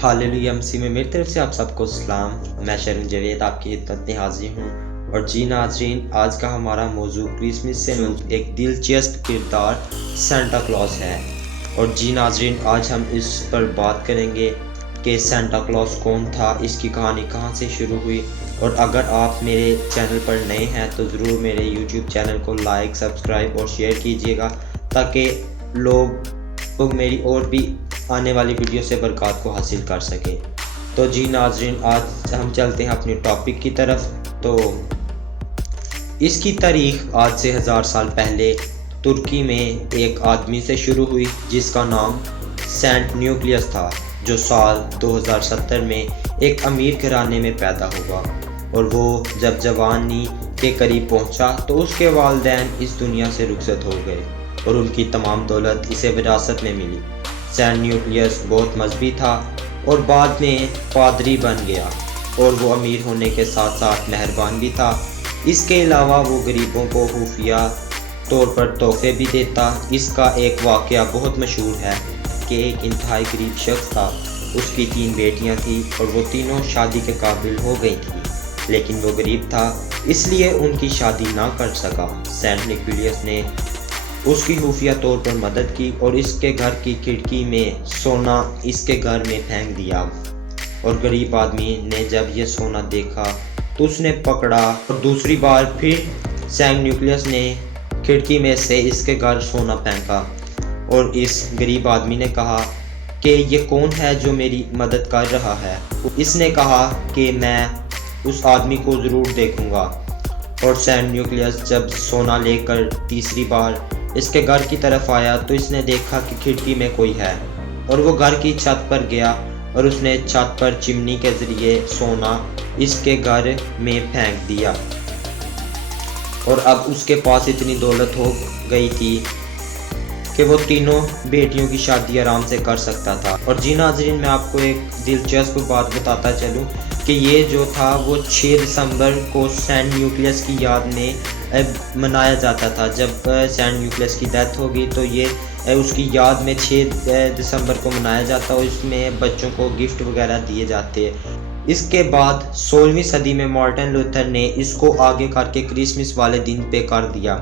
Hallelujah मसीह में मेरी तरफ से आप सबको सलाम। मैं शरण जवेद आपकी खिदमत में हाजिर हूँ। और जी नाज़रीन, आज का हमारा मौजू क्रिसमस से मिलकर एक दिलचस्प किरदार सेंटा क्लॉज है। और जी नाज़रीन, आज हम इस पर बात करेंगे कि सेंटा क्लॉज कौन था, इसकी कहानी कहाँ से शुरू हुई। और अगर आप मेरे चैनल पर नए हैं तो ज़रूर मेरे यूट्यूब चैनल को लाइक, सब्सक्राइब और शेयर कीजिएगा ताकि लोग मेरी और भी आने वाली वीडियो से बरकत को हासिल कर सके। तो जी नाज़रीन, आज हम चलते हैं अपने टॉपिक की तरफ। तो इसकी तारीख आज से 1000 साल पहले तुर्की में एक आदमी से शुरू हुई जिसका नाम सेंट न्यूक्लियस था, जो साल 2070 में एक अमीर घराने में पैदा हुआ। और वो जब जवानी के करीब पहुंचा तो उसके वालिदैन इस दुनिया से रुखसत हो गए और उनकी तमाम दौलत इसे विरासत में मिली। सेंट न्यूक्लियस बहुत मजहबी था और बाद में पादरी बन गया, और वो अमीर होने के साथ साथ मेहरबान भी था। इसके अलावा वो गरीबों को खुफिया तौर पर तोहफे भी देता। इसका एक वाक़या बहुत मशहूर है कि एक इंतहाई गरीब शख्स था, उसकी 3 बेटियां थी और वो तीनों शादी के काबिल हो गई थी, लेकिन वो गरीब था इसलिए उनकी शादी ना कर सका। सेंट न्यूक्लियस ने उसकी खुफिया तौर पर मदद की और इसके घर की खिड़की में सोना इसके घर में फेंक दिया। और गरीब आदमी ने जब ये सोना देखा तो उसने पकड़ा और दूसरी बार फिर सेंट न्यूक्लियस ने खिड़की में से इसके घर सोना फेंका। और इस गरीब आदमी ने कहा कि ये कौन है जो मेरी मदद कर रहा है। इसने कहा कि मैं उस आदमी को ज़रूर देखूंगा। और सेंट न्यूक्लियस जब सोना लेकर तीसरी बार इसके घर की तरफ आया तो इसने देखा कि खिड़की में कोई है, और वो घर की छत पर गया और उसने छत पर चिमनी के ज़रिए सोना इसके घर में फेंक दिया। और अब उसके पास इतनी दौलत हो गई थी कि वो तीनों बेटियों की शादी आराम से कर सकता था। और जी नाज़रीन, मैं आपको एक दिलचस्प बात बताता चलूँ कि ये जो था वो 6 दिसंबर को सेंट न्यूक्लियस की याद में मनाया जाता था। जब सेंट न्यूक्लियस की डेथ होगी तो ये उसकी याद में 6 दिसंबर को मनाया जाता है और इसमें बच्चों को गिफ्ट वगैरह दिए जाते हैं। इसके बाद 16वीं सदी में मार्टिन लूथर ने इसको आगे करके क्रिसमस वाले दिन पे कर दिया,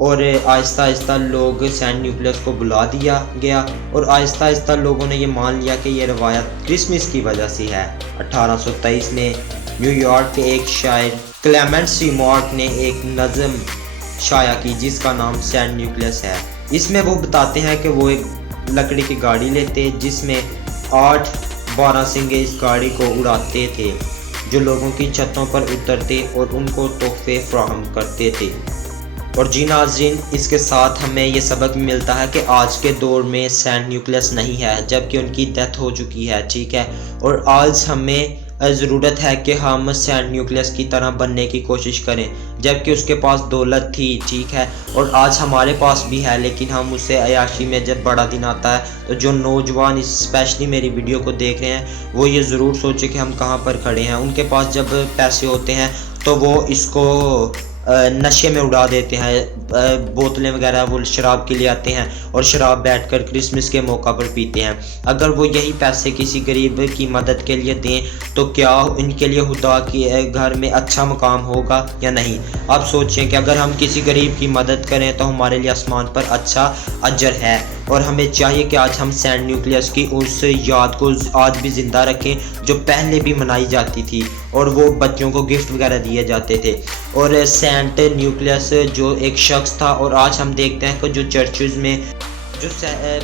और आहिस्ता आहिस्ता लोग सेंट न्यूक्लियस को बुला दिया गया और आहिस्ता आहिस्ता लोगों ने ये मान लिया कि ये रवायत क्रिसमस की वजह से है। 1823 में न्यूयॉर्क के एक शायर क्लेमेंट सीमॉर्ट ने एक नज़म शाया की जिसका नाम सेंट न्यूक्लियस है। इसमें वो बताते हैं कि वो एक लकड़ी की गाड़ी लेते जिसमें 8-12 सिंगे इस गाड़ी को उड़ाते थे, जो लोगों की छतों पर उतरते और उनको तोहफे फराहम करते थे। और जी नाज़रीन, इसके साथ हमें ये सबक मिलता है कि आज के दौर में सेंट न्यूक्लियस नहीं है, जबकि उनकी डेथ हो चुकी है, ठीक है। और आज हमें ज़रूरत है कि हम सेंट न्यूक्लियस की तरह बनने की कोशिश करें, जबकि उसके पास दौलत थी, ठीक है, और आज हमारे पास भी है, लेकिन हम उसे अयाशी में जब बड़ा दिन आता है तो जो नौजवान स्पेशली मेरी वीडियो को देख रहे हैं वो ये ज़रूर सोचे कि हम कहाँ पर खड़े हैं। उनके पास जब पैसे होते हैं तो वो इसको नशे में उड़ा देते हैं, बोतलें वगैरह वो शराब के लिए आते हैं और शराब बैठकर क्रिसमस के मौका पर पीते हैं। अगर वो यही पैसे किसी गरीब की मदद के लिए दें तो क्या इनके लिए खुदा के घर में अच्छा मकाम होगा या नहीं। आप सोचें कि अगर हम किसी गरीब की मदद करें तो हमारे लिए आसमान पर अच्छा अजर है। और हमें चाहिए कि आज हम सेंट न्यूक्लियस की उस याद को आज भी ज़िंदा रखें जो पहले भी मनाई जाती थी, और वो बच्चों को गिफ्ट वगैरह दिए जाते थे। और सेंट न्यूक्लियस जो एक शख्स था, और आज हम देखते हैं कि जो चर्चेज़ में जो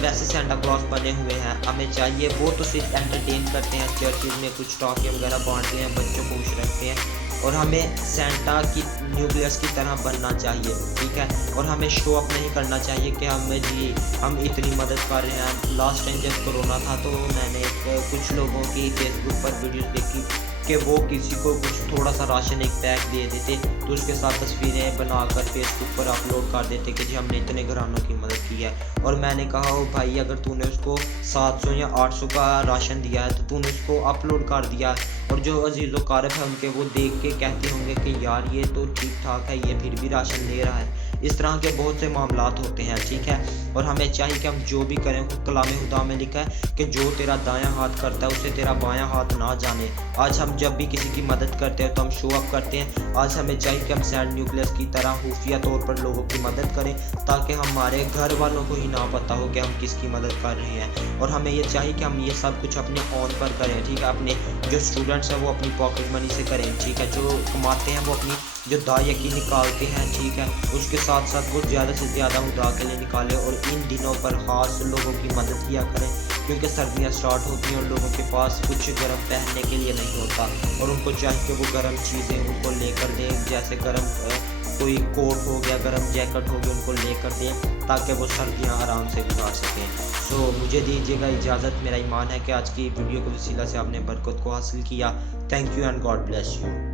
वैसे सेंटा क्लॉज बने हुए हैं, हमें चाहिए वो तो सिर्फ एंटरटेन करते हैं, चर्चेज़ में कुछ टॉफियाँ वगैरह बांटते हैं, बच्चों को खुश रखते हैं। और हमें सेंटा की न्यूक्लियस की तरह बनना चाहिए, ठीक है। और हमें शो अप नहीं करना चाहिए कि हम इतनी मदद कर रहे हैं। लास्ट टाइम जब कोरोना था तो मैंने कुछ लोगों की फेसबुक पर वीडियोस देखी कि वो किसी को कुछ थोड़ा सा राशन एक पैक दे देते तो उसके साथ तस्वीरें बनाकर फेसबुक पर अपलोड कर देते कि जी हमने इतने घरानों की मदद की है। और मैंने कहा ओ भाई, अगर तूने उसको 700 या 800 का राशन दिया है तो तूने उसको अपलोड कर दिया, और जो अजीज़ व कारब है उनके वो देख के कहते होंगे कि यार ये तो ठीक ठाक है, ये फिर भी राशन ले रहा है। इस तरह के बहुत से मामलात होते हैं, ठीक है। और हमें चाहिए कि हम जो भी करें, कलाम खुदा में लिखा है कि जो तेरा दायां हाथ करता है उसे तेरा बायां हाथ ना जाने। आज हम जब भी किसी की मदद करते हैं तो हम शो अप करते हैं। आज हमें चाहिए कि हम सैंड न्यूक्लियस की तरह खुफिया तौर पर लोगों की मदद करें, ताकि हमारे घर वालों को ही ना पता हो कि हम किसकी मदद कर रहे हैं। और हमें ये चाहिए कि हम ये सब कुछ अपने ऑन पर करें, ठीक है। अपने जो स्टूडेंट्स हैं वो अपनी पॉकेट मनी से करें, ठीक है। जो कमाते हैं वो अपनी जो दाई की निकालते हैं, ठीक है, उसके साथ साथ वो ज़्यादा से ज़्यादा खुदा के लिए निकालें। और इन दिनों पर ख़ास लोगों की मदद किया करें, क्योंकि सर्दियाँ स्टार्ट होती हैं और लोगों के पास कुछ गर्म पहनने के लिए नहीं होता, और उनको चाहिए कि वो गर्म चीज़ें उनको लेकर दें, जैसे गर्म कोई कोट हो गया, गर्म जैकेट हो गया, उनको लेकर दें ताकि वो सर्दियाँ आराम से गुजार सकें। तो मुझे दीजिएगा इजाज़त। मेरा ईमान है कि आज की वीडियो के वसीला से आपने बरकत को हासिल किया। Thank you and God bless you.